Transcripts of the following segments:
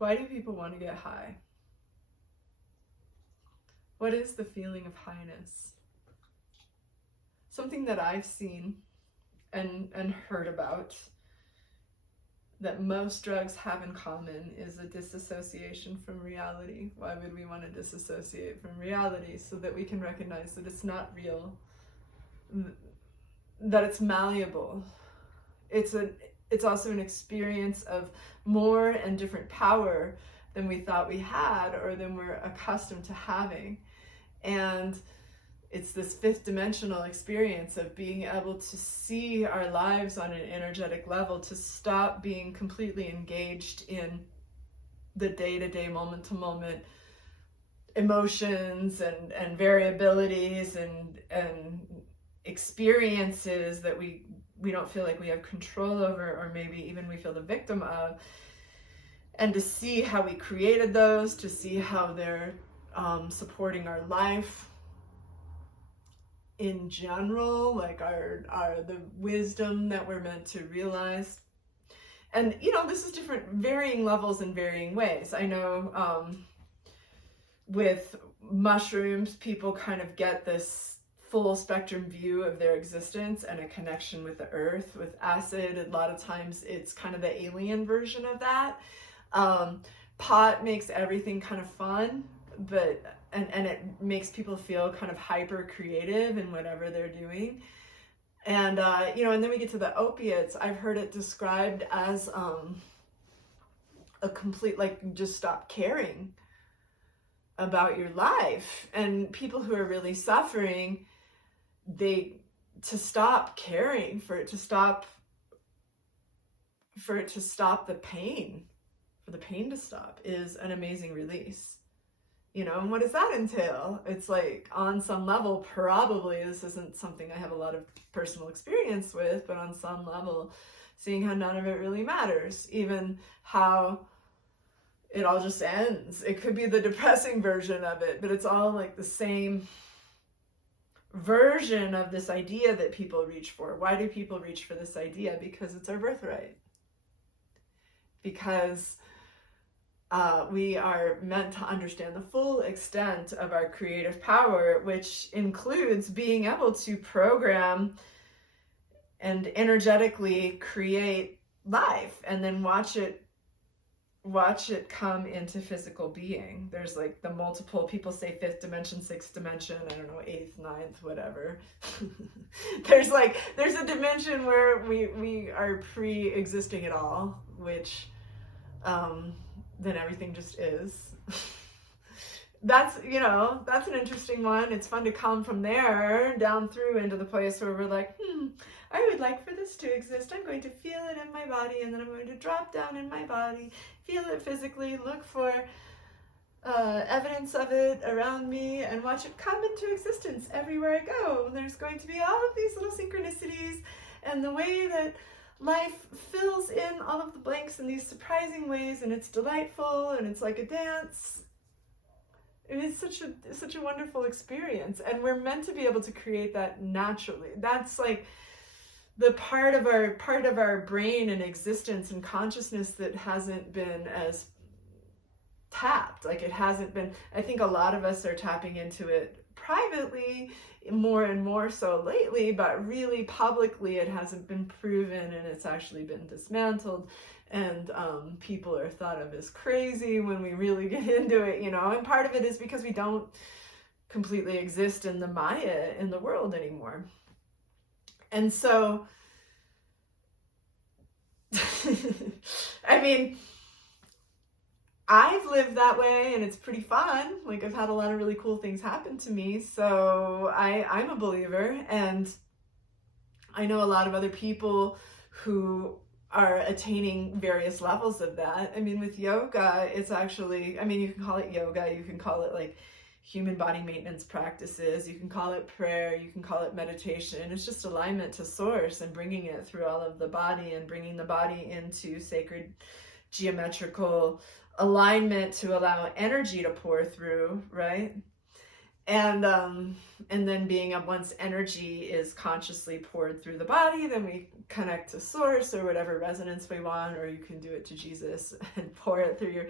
Why do people want to get high? What is the feeling of highness? Something that I've seen and heard about that most drugs have in common is a disassociation from reality. Why would we want to disassociate from reality? So that we can recognize that it's not real, that it's malleable. It's also an experience of more and different power than we thought we had or than we're accustomed to having. And it's this fifth dimensional experience of being able to see our lives on an energetic level, to stop being completely engaged in the day-to-day, moment-to-moment emotions and variabilities and experiences that we don't feel like we have control over, or maybe even we feel the victim of, and to see how we created those, to see how they're supporting our life in general, like our the wisdom that we're meant to realize. And this is different, varying levels in varying ways. I know with mushrooms, people kind of get this full spectrum view of their existence and a connection with the earth. With acid, a lot of times it's kind of the alien version of that. Pot makes everything kind of fun, but and it makes people feel kind of hyper creative in whatever they're doing. And and then we get to the opiates. I've heard it described as a complete, like, just stop caring about your life. And people who are really suffering, to stop caring, for it to stop the pain, for the pain to stop, is an amazing release. And what does that entail? It's like, on some level, probably, this isn't something I have a lot of personal experience with, but on some level, seeing how none of it really matters, even how it all just ends. It could be the depressing version of it, but it's all like the same version of this idea that people reach for. Why do people reach for this idea? Because it's our birthright. Because we are meant to understand the full extent of our creative power, which includes being able to program and energetically create life and then watch it come into physical being. There's like the multiple, people say fifth dimension, sixth dimension, I don't know, eighth, ninth, whatever. there's a dimension where we are pre-existing it all, which then everything just is. That's an interesting one. It's fun to come from there down through into the place where we're like, I would like for this to exist. I'm going to feel it in my body, and then I'm going to drop down in my body, feel it physically, look for evidence of it around me, and watch it come into existence everywhere I go. And there's going to be all of these little synchronicities, and the way that life fills in all of the blanks in these surprising ways, and it's delightful, and it's like a dance. And it's such a wonderful experience, and we're meant to be able to create that naturally. That's like the part of our brain and existence and consciousness that hasn't been as tapped. Like, it hasn't been. I think a lot of us are tapping into it privately more and more so lately, but really publicly it hasn't been proven, and it's actually been dismantled, and people are thought of as crazy when we really get into it, and part of it is because we don't completely exist in the Maya, in the world anymore. And so I mean, I've lived that way, and it's pretty fun. Like, I've had a lot of really cool things happen to me, so I'm a believer, and I know a lot of other people who are attaining various levels of that. I mean, with yoga, it's actually, you can call it yoga, you can call it like human body maintenance practices, you can call it prayer, you can call it meditation. It's just alignment to source and bringing it through all of the body, and bringing the body into sacred geometrical alignment to allow energy to pour through, right? And then being up, once energy is consciously poured through the body, then we connect to source or whatever resonance we want, or you can do it to Jesus and pour it through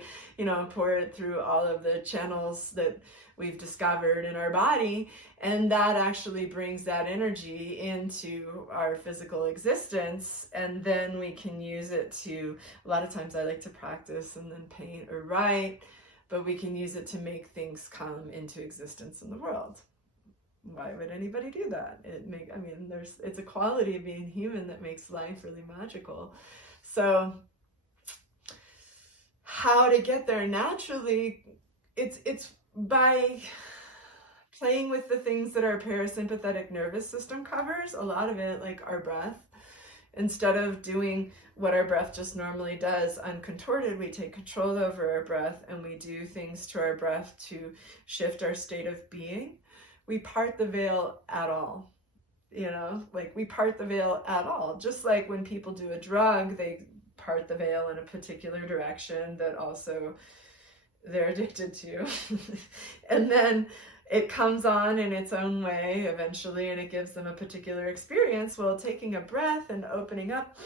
pour it through all of the channels that we've discovered in our body. And that actually brings that energy into our physical existence. And then we can use it to, a lot of times I like to practice and then paint or write, but we can use it to make things come into existence in the world. Why would anybody do that? It's a quality of being human that makes life really magical. So how to get there naturally, it's by playing with the things that our parasympathetic nervous system covers, a lot of it, like our breath. Instead of doing what our breath just normally does uncontorted, we take control over our breath and we do things to our breath to shift our state of being. We part the veil at all. We part the veil at all. Just like when people do a drug, they part the veil in a particular direction that also they're addicted to. And then it comes on in its own way eventually, and it gives them a particular experience. Well, taking a breath and opening up,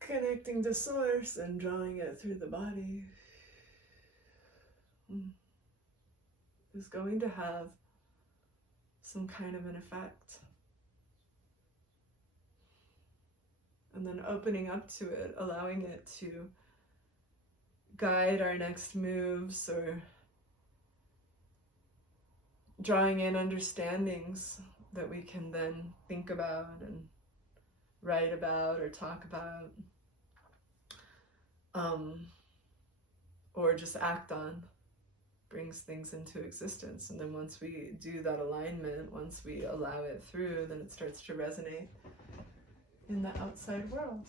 connecting to source and drawing it through the body is going to have some kind of an effect. And then opening up to it, allowing it to guide our next moves, or drawing in understandings that we can then think about and write about or talk about, or just act on, brings things into existence. And then once we do that alignment, once we allow it through, then it starts to resonate in the outside world.